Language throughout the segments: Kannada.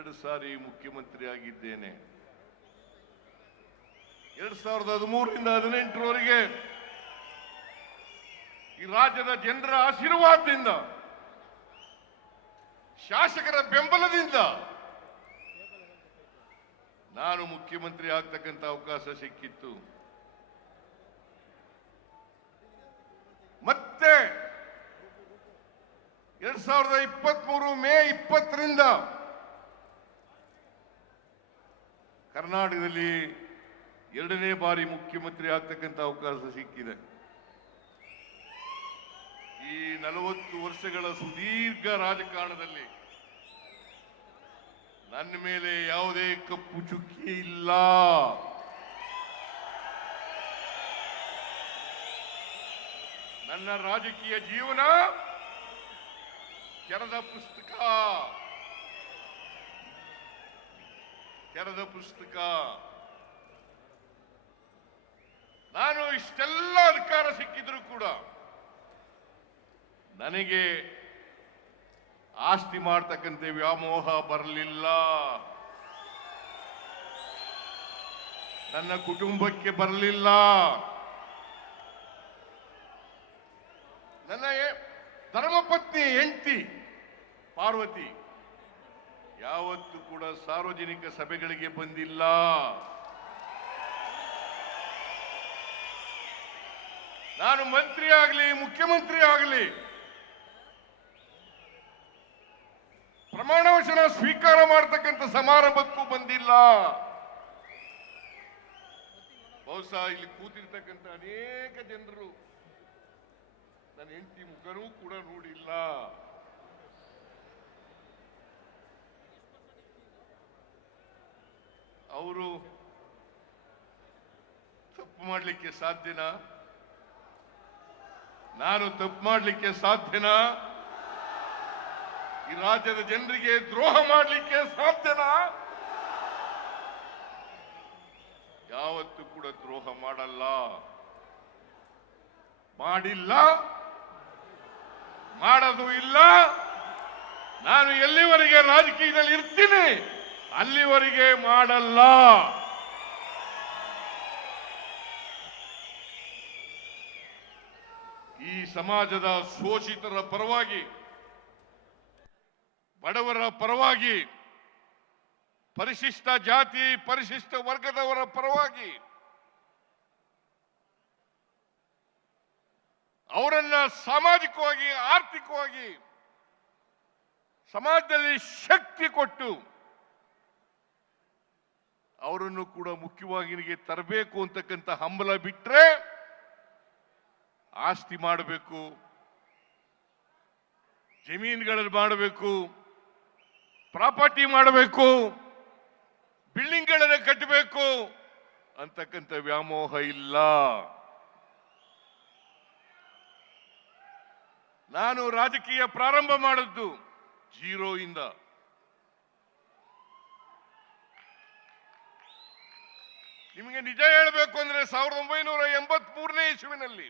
ಎರಡು ಸಾರಿ ಮುಖ್ಯಮಂತ್ರಿ ಆಗಿದ್ದೇನೆ ಎರಡ್ ಸಾವಿರದ ಹದಿಮೂರರಿಂದ ಹದಿನೆಂಟರವರೆಗೆ ಈ ರಾಜ್ಯದ ಜನರ ಆಶೀರ್ವಾದದಿಂದ, ಶಾಸಕರ ಬೆಂಬಲದಿಂದ ನಾನು ಮುಖ್ಯಮಂತ್ರಿ ಆಗ್ತಕ್ಕಂಥ ಅವಕಾಶ ಸಿಕ್ಕಿತ್ತು. ಮತ್ತೆ ಎರಡ್ ಸಾವಿರದ ಇಪ್ಪತ್ಮೂರು ಮೇ ಇಪ್ಪತ್ತರಿಂದ ಕರ್ನಾಟಕದಲ್ಲಿ ಎರಡನೇ ಬಾರಿ ಮುಖ್ಯಮಂತ್ರಿ ಆಗ್ತಕ್ಕಂಥ ಅವಕಾಶ ಸಿಕ್ಕಿದೆ. ಈ ನಲವತ್ತು ವರ್ಷಗಳ ಸುದೀರ್ಘ ರಾಜಕಾರಣದಲ್ಲಿ ನನ್ನ ಮೇಲೆ ಯಾವುದೇ ಕಪ್ಪು ಚುಕ್ಕಿ ಇಲ್ಲ. ನನ್ನ ರಾಜಕೀಯ ಜೀವನ ಕೆರದ ಪುಸ್ತಕ. ಕೆರದ ಪುಸ್ತಕ. ನಾನು ಇಷ್ಟೆಲ್ಲ ಅಧಿಕಾರ ಸಿಕ್ಕಿದ್ರು ಕೂಡ ನನಗೆ ಆಸ್ತಿ ಮಾಡ್ತಕ್ಕಂತೆ ವ್ಯಾಮೋಹ ಬರಲಿಲ್ಲ. ನನ್ನ ಕುಟುಂಬಕ್ಕೆ ಬರಲಿಲ್ಲ. ನನ್ನ ಧರ್ಮಪತ್ನಿ ಹೆಂಡತಿ ಪಾರ್ವತಿ ಯಾವತ್ತು ಕೂಡ ಸಾರ್ವಜನಿಕ ಸಭೆಗಳಿಗೆ ಬಂದಿಲ್ಲ. ನಾನು ಮಂತ್ರಿ ಆಗಲಿ, ಮುಖ್ಯಮಂತ್ರಿ ಆಗಲಿ ಪ್ರಮಾಣ ವಚನ ಸ್ವೀಕಾರ ಮಾಡತಕ್ಕಂಥ ಸಮಾರಂಭಕ್ಕೂ ಬಂದಿಲ್ಲ. ಬಹುಶಃ ಇಲ್ಲಿ ಕೂತಿರ್ತಕ್ಕಂಥ ಅನೇಕ ಜನರು ನನ್ನ ಹೆಂಡತಿ ಮುಖನೂ ಕೂಡ ನೋಡಿಲ್ಲ. ಅವರು ತಪ್ಪು ಮಾಡಲಿಕ್ಕೆ ಸಾಧ್ಯನಾ? ನಾನು ತಪ್ಪು ಮಾಡಲಿಕ್ಕೆ ಸಾಧ್ಯನಾ? ಈ ರಾಜ್ಯದ ಜನರಿಗೆ ದ್ರೋಹ ಮಾಡಲಿಕ್ಕೆ ಸಾಧ್ಯನಾ? ಯಾವತ್ತೂ ಕೂಡ ದ್ರೋಹ ಮಾಡಲ್ಲ. ಮಾಡಿಲ್ಲ. ಮಾಡೋದು ಇಲ್ಲ. ನಾನು ಎಲ್ಲಿವರೆಗೆ ರಾಜಕೀಯದಲ್ಲಿ ಇರ್ತೀನಿ ಅಲ್ಲಿವರೆಗೆ ಮಾಡಲ್ಲ. ಈ ಸಮಾಜದ ಶೋಷಿತರ ಪರವಾಗಿ, ಬಡವರ ಪರವಾಗಿ, ಪರಿಶಿಷ್ಟ ಜಾತಿ, ಪರಿಶಿಷ್ಟ ವರ್ಗದವರ ಪರವಾಗಿ ಅವರನ್ನ ಸಾಮಾಜಿಕವಾಗಿ, ಆರ್ಥಿಕವಾಗಿ, ಸಮಾಜದಲ್ಲಿ ಶಕ್ತಿ ಕೊಟ್ಟು ಅವರನ್ನು ಕೂಡ ಮುಖ್ಯವಾಗಿ ತರಬೇಕು ಅಂತಕ್ಕಂಥ ಹಂಬಲ ಬಿಟ್ರೆ ಆಸ್ತಿ ಮಾಡಬೇಕು, ಜಮೀನುಗಳಲ್ಲಿ ಮಾಡಬೇಕು, ಪ್ರಾಪರ್ಟಿ ಮಾಡಬೇಕು, ಬಿಲ್ಡಿಂಗ್ಗಳನ್ನು ಕಟ್ಟಬೇಕು ಅಂತಕ್ಕಂಥ ವ್ಯಾಮೋಹ ಇಲ್ಲ. ನಾನು ರಾಜಕೀಯ ಪ್ರಾರಂಭ ಮಾಡಿದ್ದು ಜೀರೋ ಇಂದ ನಿಮಗೆ ನಿಜ ಹೇಳಬೇಕು ಅಂದ್ರೆ ಸಾವಿರದ ಒಂಬೈನೂರ ಎಂಬತ್ ಮೂರನೇ ಇಸುವಿನಲ್ಲಿ.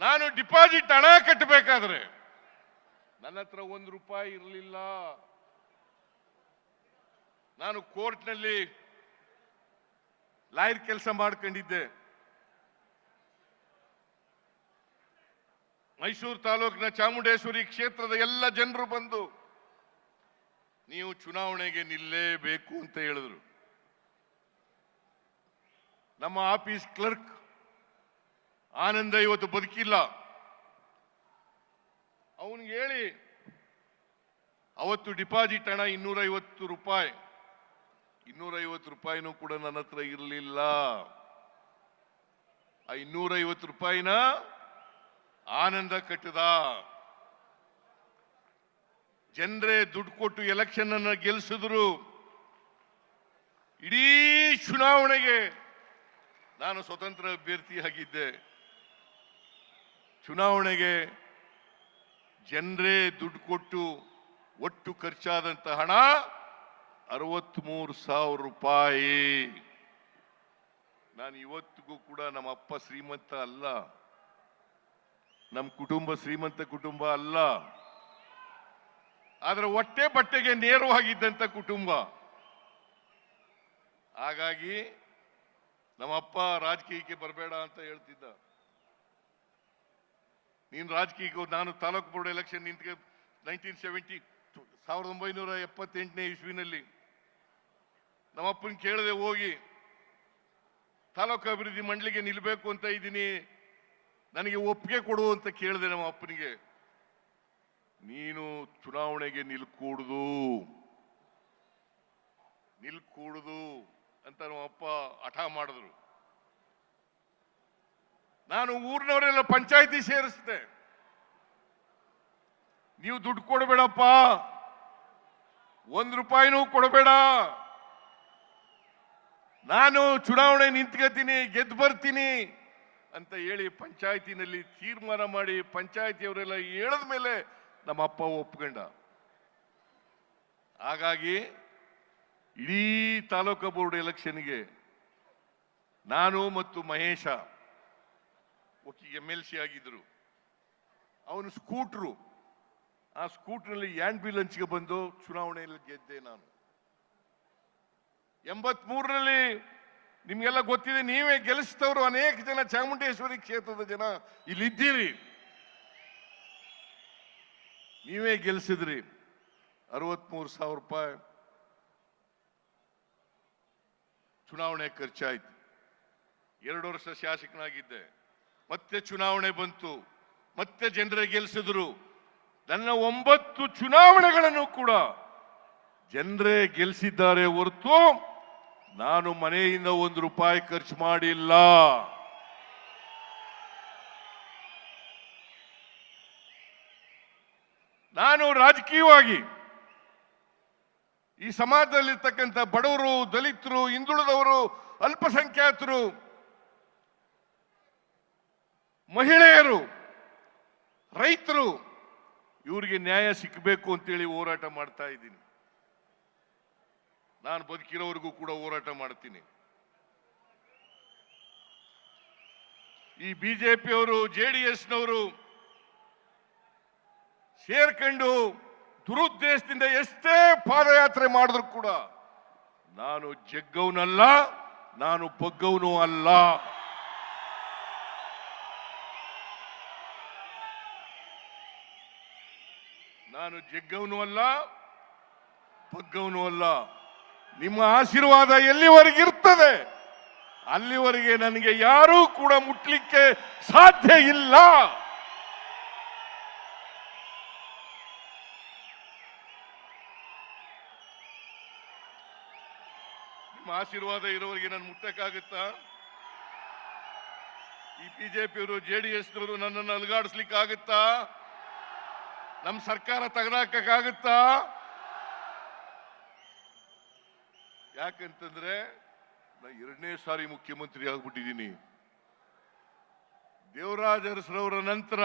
ನಾನು ಡಿಪಾಸಿಟ್ ಹಣ ಕಟ್ಟಬೇಕಾದ್ರೆ ನನ್ನ ಹತ್ರ ಒಂದು ರೂಪಾಯಿ ಇರಲಿಲ್ಲ. ನಾನು ಕೋರ್ಟ್ನಲ್ಲಿ ಲಾಯರ್ ಕೆಲಸ ಮಾಡ್ಕೊಂಡಿದ್ದೆ. ಮೈಸೂರು ತಾಲೂಕಿನ ಚಾಮುಂಡೇಶ್ವರಿ ಕ್ಷೇತ್ರದ ಎಲ್ಲ ಜನರು ಬಂದು ನೀವು ಚುನಾವಣೆಗೆ ನಿಲ್ಲೇಬೇಕು ಅಂತ ಹೇಳಿದ್ರು. ನಮ್ಮ ಆಫೀಸ್ ಕ್ಲರ್ಕ್ ಆನಂದ ಇವತ್ತು ಬದುಕಿಲ್ಲ. ಅವನಿಗೆ ಹೇಳಿ, ಅವತ್ತು ಡಿಪಾಸಿಟ್ ಹಣ ಇನ್ನೂರೈವತ್ತು ರೂಪಾಯಿ. ಇನ್ನೂರೈವತ್ತು ರೂಪಾಯಿನೂ ಕೂಡ ನನ್ನ ಹತ್ರ ಇರಲಿಲ್ಲ. ಆ ಇನ್ನೂರೈವತ್ತು ರೂಪಾಯಿನ ಆನಂದ ಕಟ್ಟದ. ಜನರೇ ದುಡ್ಡು ಕೊಟ್ಟು ಎಲೆಕ್ಷನ್ ಅನ್ನ ಗೆಲ್ಲಿಸಿದ್ರು ಇಡೀ ಚುನಾವಣೆಗೆ ನಾನು ಸ್ವತಂತ್ರ ಅಭ್ಯರ್ಥಿಯಾಗಿದ್ದೆ. ಚುನಾವಣೆಗೆ ಜನರೇ ದುಡ್ಡು ಕೊಟ್ಟು ಒಟ್ಟು ಖರ್ಚಾದಂತ ಹಣ ಅರವತ್ತ್ಮೂರು ಸಾವಿರ ರೂಪಾಯಿ. ನಾನು ಇವತ್ತಿಗೂ ಕೂಡ ನಮ್ಮ ಅಪ್ಪ ಶ್ರೀಮಂತ ಅಲ್ಲ. ನಮ್ಮ ಕುಟುಂಬ ಶ್ರೀಮಂತ ಕುಟುಂಬ ಅಲ್ಲ. ಆದ್ರೆ ಹೊಟ್ಟೆ ಬಟ್ಟೆಗೆ ನೇರವಾಗಿದ್ದಂಥ ಕುಟುಂಬ. ಹಾಗಾಗಿ ನಮ್ಮಪ್ಪ ರಾಜಕೀಯಕ್ಕೆ ಬರಬೇಡ ಅಂತ ಹೇಳ್ತಿದ್ದ. ನೀನು ರಾಜಕೀಯಕ್ಕೆ ನಾನು ತಾಲೂಕು ಬೋರ್ಡ್ ಎಲೆಕ್ಷನ್ ನಿಂತ್ಕೆ ನೈನ್ಟೀನ್ ಸೆವೆಂಟಿ ಸಾವಿರದ ಒಂಬೈನೂರ ಎಪ್ಪತ್ತೆಂಟನೇ ಇಸ್ವಿನಲ್ಲಿ ನಮ್ಮಪ್ಪನ ಕೇಳದೆ ಹೋಗಿ, ತಾಲೂಕು ಅಭಿವೃದ್ಧಿ ಮಂಡಳಿಗೆ ನಿಲ್ಲಬೇಕು ಅಂತ ಇದ್ದೀನಿ, ನನಗೆ ಒಪ್ಪಿಗೆ ಕೊಡು ಅಂತ ಕೇಳಿದೆ ನಮ್ಮ ಅಪ್ಪನಿಗೆ ನೀನು ಚುನಾವಣೆಗೆ ನಿಲ್ಕೂಡುದು. ನಿಲ್ಕೂಡುದು ಅಂತ ನಮ್ಮ ಅಪ್ಪ ಹಠ ಮಾಡಿದ್ರು. ನಾನು ಊರಿನವರೆಲ್ಲ ಪಂಚಾಯತಿ ಸೇರಿಸಿದೆ. ನೀವು ದುಡ್ಡು ಕೊಡಬೇಡಪ್ಪ. ಒಂದ್ ರೂಪಾಯಿನೂ ಕೊಡಬೇಡ. ನಾನು ಚುನಾವಣೆ ನಿಂತ್ಕೋತೀನಿ, ಗೆದ್ದು ಬರ್ತೀನಿ ಅಂತ ಹೇಳಿ ಪಂಚಾಯತಿನಲ್ಲಿ ತೀರ್ಮಾನ ಮಾಡಿ ಪಂಚಾಯತಿಯವರೆಲ್ಲ ಹೇಳದ ಮೇಲೆ ನಮ್ಮ ಅಪ್ಪ ಒಪ್ಕೊಂಡ. ಹಾಗಾಗಿ ಇಡೀ ತಾಲೂಕು ಬೋರ್ಡ್ ಎಲೆಕ್ಷನ್ಗೆ ನಾನು ಮತ್ತು ಮಹೇಶ ಎಂ ಎಲ್ ಸಿ ಆಗಿದ್ರು. ಅವನು ಸ್ಕೂಟ್ರು ಆ ಸ್ಕೂಟ್ರಲ್ಲಿ ಹಂಚಿಗೆ ಬಂದು ಚುನಾವಣೆಯಲ್ಲಿ ಗೆದ್ದೆ ನಾನು. ಎಂಬತ್ ಮೂರರಲ್ಲಿ ನಿಮ್ಗೆಲ್ಲ ಗೊತ್ತಿದೆ, ನೀವೇ ಗೆಲ್ಲಿಸಿದವರು ಅನೇಕ ಜನ ಚಾಮುಂಡೇಶ್ವರಿ ಕ್ಷೇತ್ರದ ಜನ ಇಲ್ಲಿದ್ದೀರಿ. ನೀವೇ ಗೆಲ್ಸಿದ್ರಿ. ಅರವತ್ಮೂರು ಸಾವಿರ ರೂಪಾಯಿ ಚುನಾವಣೆ ಖರ್ಚಾಯ್ತು. ಎರಡು ವರ್ಷ ಶಾಸಕನಾಗಿದ್ದೆ. ಮತ್ತೆ ಚುನಾವಣೆ ಬಂತು. ಮತ್ತೆ ಜನರೇ ಗೆಲ್ಸಿದ್ರು. ನನ್ನ ಒಂಬತ್ತು ಚುನಾವಣೆಗಳನ್ನು ಕೂಡ ಜನರೇ ಗೆಲ್ಸಿದ್ದಾರೆ ಹೊರತು ನಾನು ಮನೆಯಿಂದ ಒಂದು ರೂಪಾಯಿ ಖರ್ಚು ಮಾಡಿಲ್ಲ. ನಾನು ರಾಜಕೀಯವಾಗಿ ಈ ಸಮಾಜದಲ್ಲಿರ್ತಕ್ಕಂಥ ಬಡವರು, ದಲಿತರು, ಹಿಂದುಳಿದವರು, ಅಲ್ಪಸಂಖ್ಯಾತರು, ಮಹಿಳೆಯರು, ರೈತರು, ಇವರಿಗೆ ನ್ಯಾಯ ಸಿಕ್ಕಬೇಕು ಅಂತೇಳಿ ಹೋರಾಟ ಮಾಡ್ತಾ ಇದ್ದೀನಿ. ನಾನು ಬದುಕಿರೋವರೆಗೂ ಕೂಡ ಹೋರಾಟ ಮಾಡ್ತೀನಿ. ಈ ಬಿಜೆಪಿಯವರು, ಜೆ ಡಿ ಎಸ್ನವರು ಸೇರ್ಕೊಂಡು ದುರುದ್ದೇಶದಿಂದ ಎಷ್ಟೇ ಪಾದಯಾತ್ರೆ ಮಾಡಿದ್ರು ಕೂಡ ನಾನು ಜಗ್ಗವನಲ್ಲ, ನಾನು ಬಗ್ಗವನು ಅಲ್ಲ. ನಾನು ಜಗ್ಗವನು ಅಲ್ಲ, ಬಗ್ಗವನು ಅಲ್ಲ. ನಿಮ್ಮ ಆಶೀರ್ವಾದ ಎಲ್ಲಿವರೆಗಿರ್ತದೆ ಅಲ್ಲಿವರೆಗೆ ನನಗೆ ಯಾರೂ ಕೂಡ ಮುಟ್ಲಿಕ್ಕೆ ಸಾಧ್ಯ ಇಲ್ಲ. ನಿಮ್ಮ ಆಶೀರ್ವಾದ ಇರೋರಿಗೆ ನಾನು ಮುಟ್ಟಕ್ಕಾಗುತ್ತಾ? ಈ ಬಿಜೆಪಿಯವರು, ಜೆ ಡಿ ಎಸ್ನವರು ನನ್ನನ್ನು ಅಲುಗಾಡಿಸ್ಲಿಕ್ಕಾಗುತ್ತಾ? ನಮ್ಮ ಸರ್ಕಾರ ತೆಗೆದಾಕಕ್ಕಾಗುತ್ತಾ? ಯಾಕಂತಂದ್ರೆ, ನಾ ಎರಡನೇ ಸಾರಿ ಮುಖ್ಯಮಂತ್ರಿ ಆಗ್ಬಿಟ್ಟಿದ್ದೀನಿ. ದೇವರಾಜ ಅರಸರವರ ನಂತರ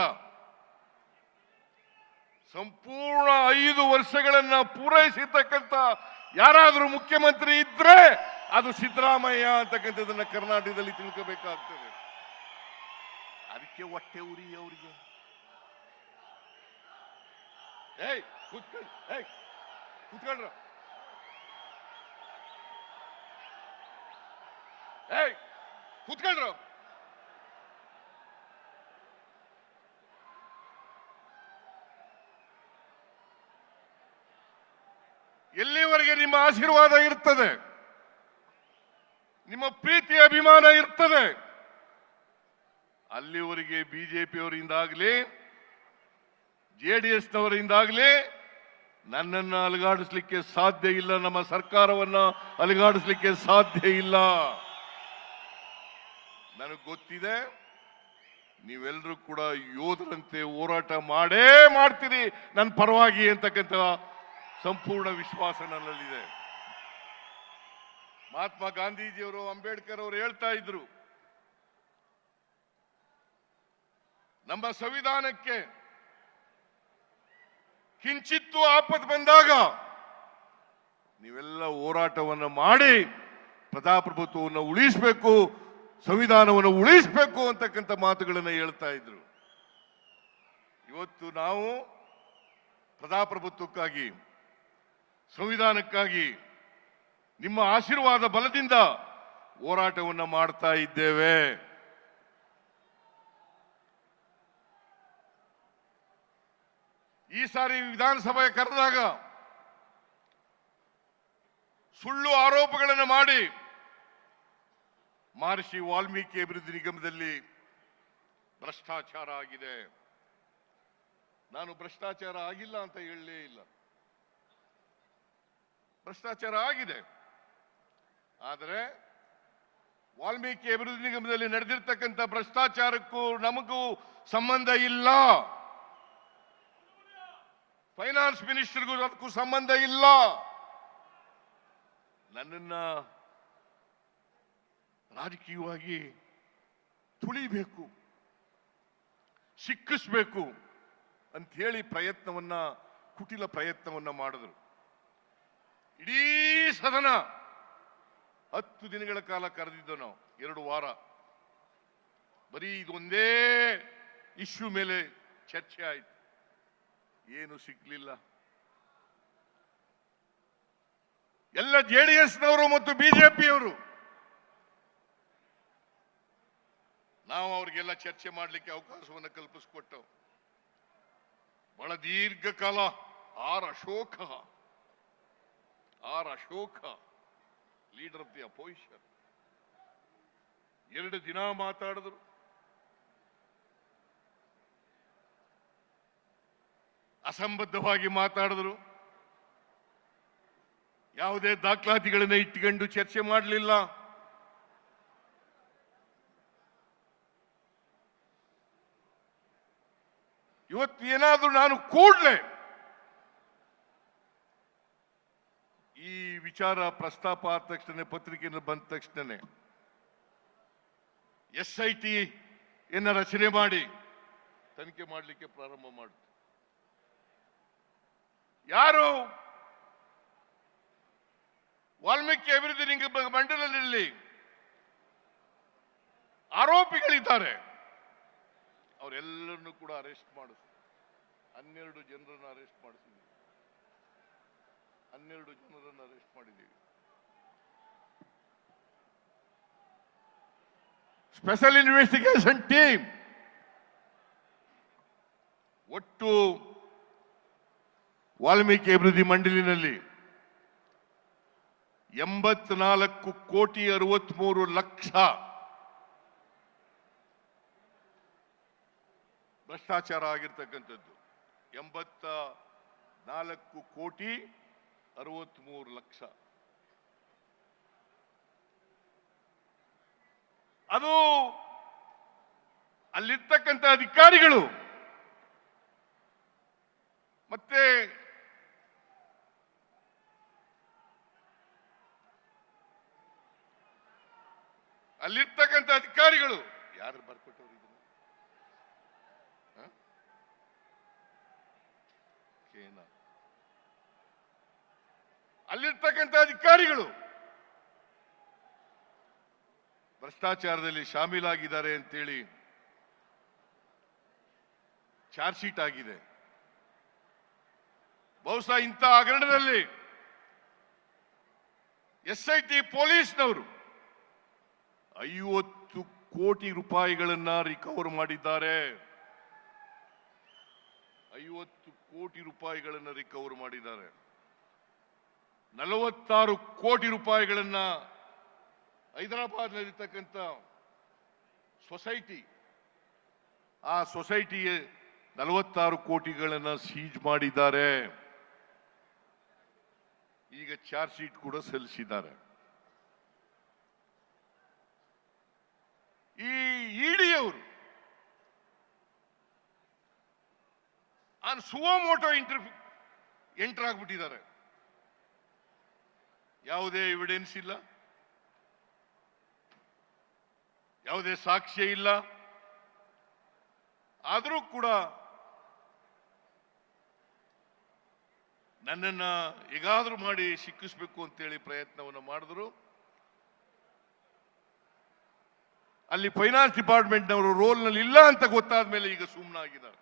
ಸಂಪೂರ್ಣ ಐದು ವರ್ಷಗಳನ್ನ ಪೂರೈಸಿರ್ತಕ್ಕಂಥ ಯಾರಾದರೂ ಮುಖ್ಯಮಂತ್ರಿ ಇದ್ರೆ ಅದು ಸಿದ್ದರಾಮಯ್ಯ ಅಂತಕ್ಕಂಥದ್ದನ್ನ ಕರ್ನಾಟಕದಲ್ಲಿ ತಿಳ್ಕೋಬೇಕಾಗ್ತದೆ. ಅದಕ್ಕೆ ಹೊಟ್ಟೆ ಉರಿ ಅವರಿಗೆ. ಏಯ್ ಕೂತ್ಕೊಳ್ಳಿ ಏಯ್ ಕೂತ್ಕೊಳ್ರ ಏಯ್, ಕುತ್ಕೊಂಡ್ರ. ಎಲ್ಲಿವರೆಗೆ ನಿಮ್ಮ ಆಶೀರ್ವಾದ ಇರ್ತದೆ? ನಿಮ್ಮ ಪ್ರೀತಿ ಅಭಿಮಾನ ಇರ್ತದೆ. ಅಲ್ಲಿವರೆಗೆ ಬಿಜೆಪಿಯವರಿಂದಾಗಲಿ, ಜೆ ಡಿ ಎಸ್ನವರಿಂದಾಗಲಿ ನನ್ನನ್ನು ಅಲುಗಾಡಿಸ್ಲಿಕ್ಕೆ ಸಾಧ್ಯ ಇಲ್ಲ, ನಮ್ಮ ಸರ್ಕಾರವನ್ನ ಅಲುಗಾಡಿಸ್ಲಿಕ್ಕೆ ಸಾಧ್ಯ ಇಲ್ಲ. ನನಗೆ ಗೊತ್ತಿದೆ ನೀವೆಲ್ಲರೂ ಕೂಡ ಯೋಧರಂತೆ ಹೋರಾಟ ಮಾಡೇ ಮಾಡ್ತೀರಿ. ನನ್ನ ಪರವಾಗಿ ಅಂತಕ್ಕಂಥ ಸಂಪೂರ್ಣ ವಿಶ್ವಾಸ ನನ್ನಲ್ಲಿದೆ. ಮಹಾತ್ಮ ಗಾಂಧೀಜಿಯವರು, ಅಂಬೇಡ್ಕರ್ ಅವರು ಹೇಳ್ತಾ ಇದ್ರು, ನಮ್ಮ ಸಂವಿಧಾನಕ್ಕೆ ಕಿಂಚಿತ್ತು ಆಪತ್ ಬಂದಾಗ ನೀವೆಲ್ಲ ಹೋರಾಟವನ್ನು ಮಾಡಿ ಪ್ರಜಾಪ್ರಭುತ್ವವನ್ನು ಉಳಿಸಬೇಕು, ಸಂವಿಧಾನವನ್ನು ಉಳಿಸಬೇಕು ಅಂತಕ್ಕಂಥ ಮಾತುಗಳನ್ನು ಹೇಳ್ತಾ ಇದ್ರು. ಇವತ್ತು ನಾವು ಪ್ರಜಾಪ್ರಭುತ್ವಕ್ಕಾಗಿ, ಸಂವಿಧಾನಕ್ಕಾಗಿ ನಿಮ್ಮ ಆಶೀರ್ವಾದ ಬಲದಿಂದ ಹೋರಾಟವನ್ನು ಮಾಡ್ತಾ ಇದ್ದೇವೆ. ಈ ಸಾರಿ ವಿಧಾನಸಭೆ ಕರೆದಾಗ ಸುಳ್ಳು ಆರೋಪಗಳನ್ನು ಮಾಡಿ ಮಹರ್ಷಿ ವಾಲ್ಮೀಕಿ ಅಭಿವೃದ್ಧಿ ನಿಗಮದಲ್ಲಿ ಭ್ರಷ್ಟಾಚಾರ ಆಗಿದೆ. ನಾನು ಭ್ರಷ್ಟಾಚಾರ ಆಗಿಲ್ಲ ಅಂತ ಹೇಳಲೇ ಇಲ್ಲ. ಭ್ರಷ್ಟಾಚಾರ ಆಗಿದೆ. ಆದರೆ ವಾಲ್ಮೀಕಿ ಅಭಿವೃದ್ಧಿ ನಿಗಮದಲ್ಲಿ ನಡೆದಿರ್ತಕ್ಕಂಥ ಭ್ರಷ್ಟಾಚಾರಕ್ಕೂ ನಮಗೂ ಸಂಬಂಧ ಇಲ್ಲ. ಫೈನಾನ್ಸ್ ಮಿನಿಸ್ಟರ್ಗೂ ಅದಕ್ಕೂ ಸಂಬಂಧ ಇಲ್ಲ. ನನ್ನನ್ನ ರಾಜಕೀಯವಾಗಿ ತುಳಿಬೇಕು, ಸಿಕ್ಕಿಸ್ಬೇಕು ಅಂತ ಹೇಳಿ ಪ್ರಯತ್ನವನ್ನ, ಕುಟಿಲ ಪ್ರಯತ್ನವನ್ನ ಮಾಡಿದ್ರು. ಇಡೀ ಸದನ ಹತ್ತು ದಿನಗಳ ಕಾಲ ಕರೆದಿದ್ದು ನಾವು, ಎರಡು ವಾರ. ಬರೀ ಇದೊಂದೇ ಇಶ್ಯೂ ಮೇಲೆ ಚರ್ಚೆ ಆಯಿತು. ಏನು ಸಿಗ್ಲಿಲ್ಲ. ಎಲ್ಲ ಜೆಡಿಎಸ್ನವರು ಮತ್ತು ಬಿಜೆಪಿಯವರು ನಾವು ಅವ್ರಿಗೆಲ್ಲ ಚರ್ಚೆ ಮಾಡಲಿಕ್ಕೆ ಅವಕಾಶವನ್ನು ಕಲ್ಪಿಸಿಕೊಟ್ಟು, ಬಹಳ ದೀರ್ಘಕಾಲ R Ashoka R Ashoka leader of the opposition ಎರಡು ದಿನ ಮಾತಾಡಿದ್ರು. ಅಸಂಬದ್ಧವಾಗಿ ಮಾತಾಡಿದ್ರು. ಯಾವುದೇ ದಾಖಲಾತಿಗಳನ್ನ ಇಟ್ಟುಕೊಂಡು ಚರ್ಚೆ ಮಾಡಲಿಲ್ಲ. ಇವತ್ತು ಏನಾದ್ರೂ ನಾನು ಕೂಡ್ಲೆ ಈ ವಿಚಾರ ಪ್ರಸ್ತಾಪ ಆದ ತಕ್ಷಣ ಪತ್ರಿಕೆಯಿಂದ ಬಂದ ತಕ್ಷಣ ಎಸ್ ಐ ಟಿ ಎನ್ನ ರಚನೆ ಮಾಡಿ ತನಿಖೆ ಮಾಡಲಿಕ್ಕೆ ಪ್ರಾರಂಭ ಮಾಡಿತು. ಯಾರು ವಾಲ್ಮೀಕಿ ಅಭಿವೃದ್ಧಿ ನಿಗಮ ಮಂಡಲದಲ್ಲಿ ಆರೋಪಿಗಳಿದ್ದಾರೆ, ಅವರೆಲ್ಲರನ್ನು ಕೂಡ ಅರೆಸ್ಟ್ ಮಾಡು ಹನ್ನೆರಡು ಜನರನ್ನು ಅರೆಸ್ಟ್ ಮಾಡಿಸಿದ್ವಿ ಹನ್ನೆರಡು ಜನರನ್ನು ಅರೆಸ್ಟ್ ಮಾಡಿದ್ದೀವಿ. ಸ್ಪೆಷಲ್ ಇನ್ವೆಸ್ಟಿಗೇಷನ್ ಟೀಮ್ ಒಟ್ಟು ವಾಲ್ಮೀಕಿ ಅಭಿವೃದ್ಧಿ ಮಂಡಳಿನಲ್ಲಿ ಎಂಬತ್ನಾಲ್ಕು ಕೋಟಿ ಅರವತ್ಮೂರು ಲಕ್ಷ ಭ್ರಷ್ಟಾಚಾರ ಆಗಿರ್ತಕ್ಕಂಥದ್ದು. ಎಂಬತ್ತ ನಾಲ್ಕು ಕೋಟಿ ಅರವತ್ಮೂರು ಲಕ್ಷ. ಅದು ಅಲ್ಲಿರ್ತಕ್ಕಂಥ ಅಧಿಕಾರಿಗಳು ಮತ್ತೆ ಅಲ್ಲಿರ್ತಕ್ಕಂಥ ಅಧಿಕಾರಿಗಳು ಯಾರು ಬರ್ಕೊಟ್ಟವ್ರು ಇದನ್ನ. ಅಲ್ಲಿರ್ತಕ್ಕಂಥ ಅಧಿಕಾರಿಗಳು ಭ್ರಷ್ಟಾಚಾರದಲ್ಲಿ ಶಾಮೀಲಾಗಿದ್ದಾರೆ ಅಂತೇಳಿ ಚಾರ್ಜ್ ಶೀಟ್ ಆಗಿದೆ. ಬಹುಶಃ ಇಂಥ ಹಗರಣದಲ್ಲಿ ಎಸ್ ಐ ಟಿ ಪೊಲೀಸ್ನವರು ಐವತ್ತು ಕೋಟಿ ರೂಪಾಯಿಗಳನ್ನ ರಿಕವರ್ ಮಾಡಿದ್ದಾರೆ. ಐವತ್ತು ಕೋಟಿ ರೂಪಾಯಿಗಳನ್ನ ರಿಕವರ್ ಮಾಡಿದ್ದಾರೆ. ನಲವತ್ತಾರು ಕೋಟಿ ರೂಪಾಯಿಗಳನ್ನ ಹೈದರಾಬಾದ್ನಲ್ಲಿರ್ತಕ್ಕಂಥ ಸೊಸೈಟಿ, ಆ ಸೊಸೈಟಿಗೆ ನಲವತ್ತಾರು ಕೋಟಿಗಳನ್ನ ಸೀಜ್ ಮಾಡಿದ್ದಾರೆ. ಈಗ ಚಾರ್ಜ್ ಶೀಟ್ ಕೂಡ ಸಲ್ಲಿಸಿದ್ದಾರೆ. ಈ ಇಡಿಯವರು ಸುವೋಮೋಟೋ ಇಂಟರ್ ಎಂಟರ್ ಆಗ್ಬಿಟ್ಟಿದ್ದಾರೆ. ಯಾವುದೇ ಎವಿಡೆನ್ಸ್ ಇಲ್ಲ. ಯಾವುದೇ ಸಾಕ್ಷ್ಯ ಇಲ್ಲ. ಆದರೂ ಕೂಡ ನನ್ನನ್ನ ಹೇಗಾದರೂ ಮಾಡಿ ಸಿಕ್ಕಿಸ್ಬೇಕು ಅಂತೇಳಿ ಪ್ರಯತ್ನವನ್ನು ಮಾಡಿದ್ರು. ಅಲ್ಲಿ ಫೈನಾನ್ಸ್ ಡಿಪಾರ್ಟ್ಮೆಂಟ್ನವರು ರೋಲ್ನಲ್ಲಿ ಇಲ್ಲ ಅಂತ ಗೊತ್ತಾದ ಮೇಲೆ ಈಗ ಸುಮ್ಮನಾಗಿದ್ದಾರೆ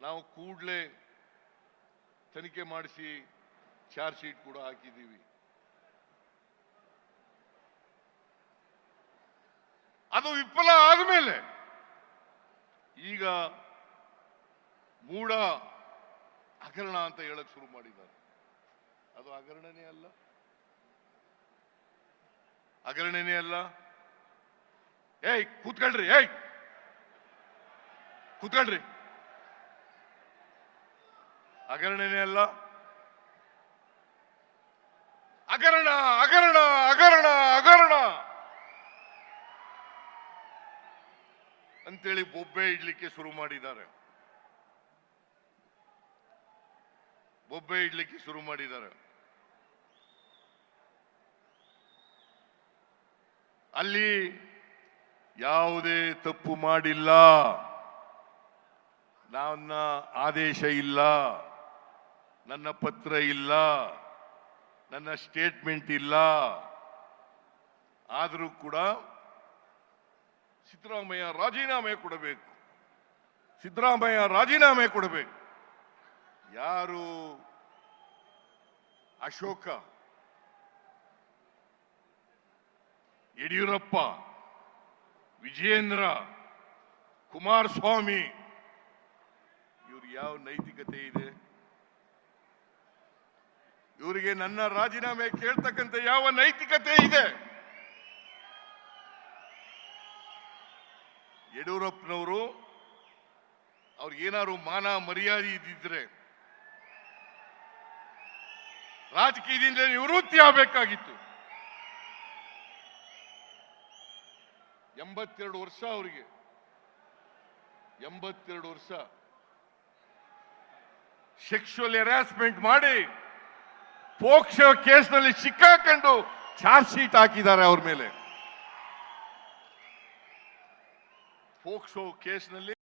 ನಾವು ಕೂಡಲೇ ತನಿಖೆ ಮಾಡಿಸಿ ಚಾರ್ಜ್ ಶೀಟ್ ಕೂಡ ಹಾಕಿದ್ದೀವಿ. ಅದು ವಿಫಲ ಆದಮೇಲೆ ಈಗ ಮೂಡ ಹಗರಣ ಅಂತ ಹೇಳಕ್ ಶುರು ಮಾಡಿದ್ದಾರೆ. ಅದು ಹಗರಣನೇ ಅಲ್ಲ. ಹಗರಣನೇ ಅಲ್ಲ. ಏಯ್, ಕೂತ್ಕೊಳ್ರಿ ಏಯ್! ಕೂತ್ಕೊಳ್ರಿ. ಹಗರಣನೇ ಅಲ್ಲ. ಹಗರಣ ಹಗರಣ ಹಗರಣ ಹಗರಣ ಅಂತೇಳಿ ಬೊಬ್ಬೆ ಇಡ್ಲಿಕ್ಕೆ ಶುರು ಮಾಡಿದ್ದಾರೆ. ಬೊಬ್ಬೆ ಇಡ್ಲಿಕ್ಕೆ ಶುರು ಮಾಡಿದ್ದಾರೆ. ಅಲ್ಲಿ ಯಾವುದೇ ತಪ್ಪು ಮಾಡಿಲ್ಲ. ನನ್ನ ಆದೇಶ ಇಲ್ಲ. ನನ್ನ ಪತ್ರ ಇಲ್ಲ. ನನ್ನ ಸ್ಟೇಟ್ಮೆಂಟ್ ಇಲ್ಲ. ಆದರೂ ಕೂಡ ಸಿದ್ದರಾಮಯ್ಯ ರಾಜೀನಾಮೆ ಕೊಡಬೇಕು. ಸಿದ್ದರಾಮಯ್ಯ ರಾಜೀನಾಮೆ ಕೊಡಬೇಕು. ಯಾರು ಅಶೋಕ, ಯಡಿಯೂರಪ್ಪ, ವಿಜಯೇಂದ್ರ, ಕುಮಾರಸ್ವಾಮಿ, ಇವ್ರು ಯಾವ ನೈತಿಕತೆ ಇದೆ? ಇವರಿಗೆ ನನ್ನ ರಾಜೀನಾಮೆ ಕೇಳ್ತಕ್ಕಂಥ ಯಾವ ನೈತಿಕತೆ ಇದೆ? ಯಡಿಯೂರಪ್ಪನವರು ಅವ್ರಿಗೇನಾದ್ರು ಮಾನ ಮರ್ಯಾದೆ ಇದ್ದಿದ್ರೆ ರಾಜಕೀಯದಿಂದ ನಿವೃತ್ತಿ ಆಗಬೇಕಾಗಿತ್ತು. ಎಂಬತ್ತೆರಡು ವರ್ಷ ಅವರಿಗೆ. ಎಂಬತ್ತೆರಡು ವರ್ಷ. ಸೆಕ್ಷುವಲ್ ಹೆರಾಸ್ಮೆಂಟ್ ಮಾಡಿ. ಪೋಕ್ಷೋ ಕೇಸ್ನಲ್ಲಿ ಸಿಕ್ಕಾಕೊಂಡು ಚಾರ್ಜ್ ಶೀಟ್ ಹಾಕಿದ್ದಾರೆ ಅವ್ರ ಮೇಲೆ. ಪೋಕ್ಸೋ ಕೇಸ್ನಲ್ಲಿ